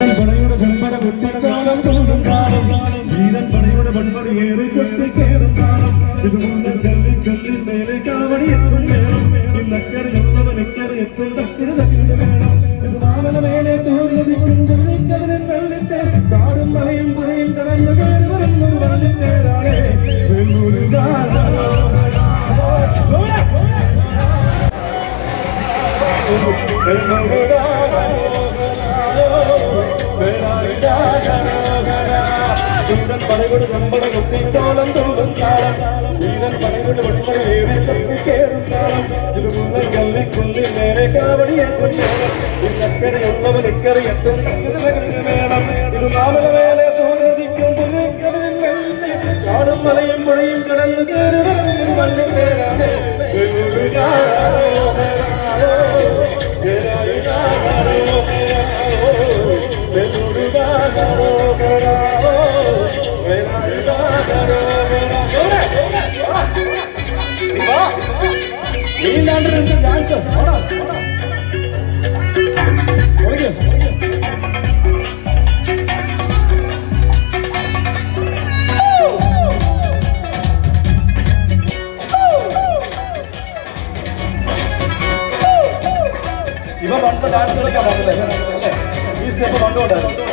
പടയുടെ ചെമ്പട കുട്ടിക്കാലം തോന്നും കാലം വീരൻ പടയുടെ പൺപടിയേറി കൊട്ടിക്കേറും കാലം ഇതുകൊണ്ട് കല്ലി കല്ലി മേലെ കാവടി എത്തും വേണം ഇന്നക്കരയുള്ളവൻ ഇക്കര എത്തും തക്കിന് തക്കിന് വേണം ഇത് മാമല മേലെ സൂര്യദിക്കും തുള്ളിക്കതിരൻ വെള്ളിത്തെ കാടും മലയും പുഴയും കടന്നു കയറി വരുന്നൊരു വള്ളിത്തേരാളെ വെല്ലൂര് വീരൻ പടയുടെ ചെമ്പട കുട്ടിക്കാലം തോന്നും കാലം വീരൻ പടയുടെ പടിമഴയേറി കൊട്ടിക്കേറും കാലം ഇതുകൊണ്ട് കല്ലിക്കുള്ളിൽ നേരെ കാവടിയെത്തും വേണം ഇന്നക്കരയുള്ളവൻ ഇക്കറി എത്തും വേണം ഇത് മാമല മേലെ സൂര്യദിക്കും പുള്ളിക്കതിരിൽ വെള്ളി കാടും മലയും പുഴയും കടന്നു കയറി വള്ളിത്തേരാണ് ഡാൻസ് ഇവ പണ്ട് ഡാൻസ് കളിക്കാൻ പാടില്ലേ ഈ സ്റ്റെപ്പ് പണ്ടുകൊണ്ടായിരുന്നു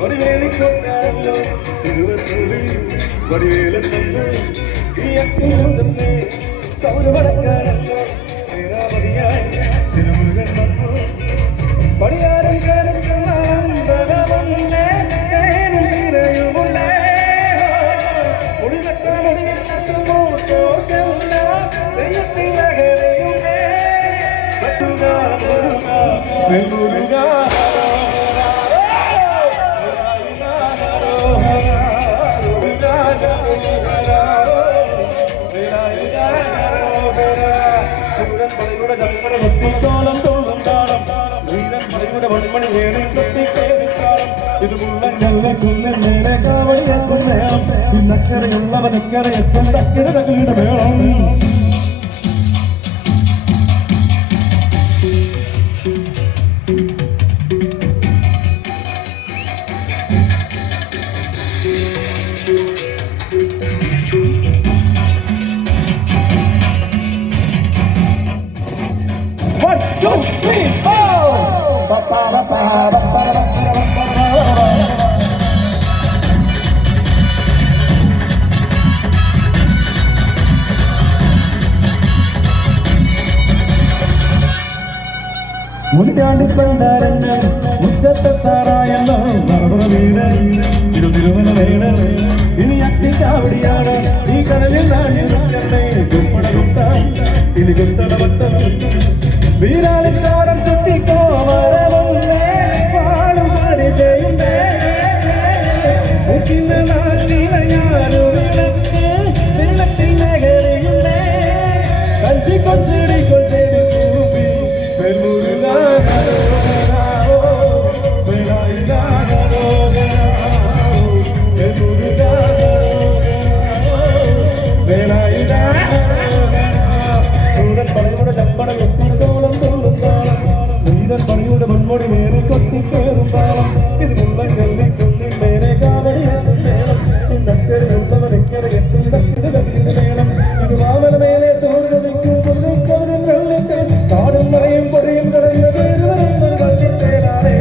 വടിവേലിക്കൊണ്ടാണല്ലോ ഇരുപത്തൊഴിൽ വടിവേലെന്നെ ഈ അക്കൂതന്നെ സൗരവടക്കാനല്ലോ സേനാപതിയായി തിരുമുരുകൻ വന്നു പടിയാരം കാണിച്ചേ മുടിവെട്ടാമുടിയെത്തുമോ തോറ്റമുള്ള ദൈവത്തിൽ നഗരയുമേ പറ്റുക വെല്ലുരുക പടയുടെ ചമ്പട കുട്ടിക്കാലം തോന്നും കാലം വീരൻ പടയുടെ വൺമണി ഏറി കൊട്ടിക്കേറിക്കാലം ഇതുമുള്ള കല്ലിക്കുന്നിൽ നേരെ കാവടിയെത്തും വേണം ഇന്നക്കരയുള്ളവനക്കരെ എത്തും തക്കിട തകിട വേണം മുൻകാണ്ടിപ്പണ്ടാരങ്ങൾ മുറ്റത്തെത്താറായല്ലോ മറവറ വീട് തിരുവന വേണ ഇനി അക്കിക്കാവടിയാണ് ഈ കടലിൽ നാഴിക്കണ്ടേ കുപ്പട കുട്ടാൻ ഇനി കുട്ടട വട്ടം വീരാളിക്കാരൻ ചുറ്റിക്കോ മരമൊന്നേ പാടുപാടി ചെയ്യുന്നേ നാട്ടിലയാറുവിളത്തിൽ നഗരിയുന്നേ കഞ്ചി കൊച്ചടി കൊച്ചടി കൂപ്പി പടയുടെ ചമ്പട കുട്ടിത്തോളം തോന്നും കാലം വീരൻ പടയുടെ മൺമൊഴി നേരെ കൊട്ടിക്കേറും കാലം ഇതിനുള്ള കല്ലിക്കുന്നിൽ നേരെ കാവടിയെത്തും വേണം ഇന്നക്കരയുള്ളവനക്കരെ എത്തും തക്കിന് തക്കിന് വേണം ഇത് മാമല മേലെ സൂര്യദിക്കും പുള്ളിക്കതിരൻ വെള്ളിത്തെ കാടും മലയും പൊടിയും കടന്നു കയറി വരുന്ന വള്ളിത്തേരാണ്